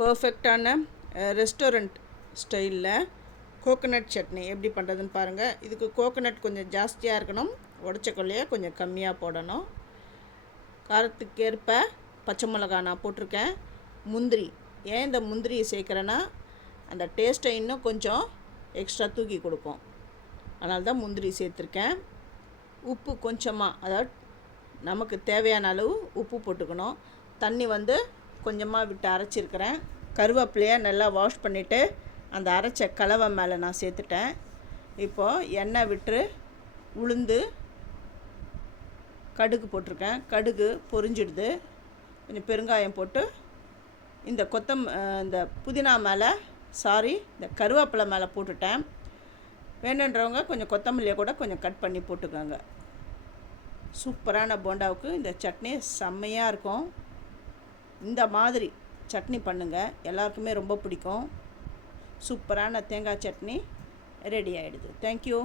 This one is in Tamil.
பர்ஃபெக்டான ரெஸ்டாரண்ட் ஸ்டைலில் கோகோனட் சட்னி எப்படி பண்ணுறதுன்னு பாருங்கள். இதுக்கு கோகோனட் கொஞ்சம் ஜாஸ்தியாக இருக்கணும், உடச்ச கொல்லையை கொஞ்சம் கம்மியாக போடணும். காரத்துக்கேற்ப பச்சை மிளகா நான் போட்டிருக்கேன். முந்திரி, ஏன் இந்த முந்திரியை சேர்க்குறேன்னா அந்த டேஸ்ட்டை இன்னும் கொஞ்சம் எக்ஸ்ட்ரா தூக்கி கொடுக்கும், அதனால தான் முந்திரி சேர்த்துருக்கேன். உப்பு கொஞ்சமாக, அதாவது நமக்கு தேவையான அளவு உப்பு போட்டுக்கணும். தண்ணி கொஞ்சமாக விட்டு அரைச்சிருக்கிறேன். கருவேப்பிலையை நல்லா வாஷ் பண்ணிவிட்டு அந்த அரைச்ச கலவை மேலே நான் சேர்த்துட்டேன். இப்போது எண்ணெய் விட்டு உளுந்து கடுகு போட்டிருக்கேன். கடுகு பொரிஞ்சிடுது. கொஞ்சம் பெருங்காயம் போட்டு இந்த இந்த புதினா மேலே இந்த கருவேப்பிலை மேலே போட்டுட்டேன். வேணுன்றவங்க கொஞ்சம் கொத்தமல்லியை கூட கொஞ்சம் கட் பண்ணி போட்டுக்கோங்க. சூப்பரான போண்டாவுக்கு இந்த சட்னி செம்மையாக இருக்கும். இந்த மாதிரி சட்னி பண்ணுங்கள், எல்லாருக்குமே ரொம்ப பிடிக்கும். சூப்பரான தேங்காய் சட்னி ரெடி ஆகிடுது. தேங்க்யூ.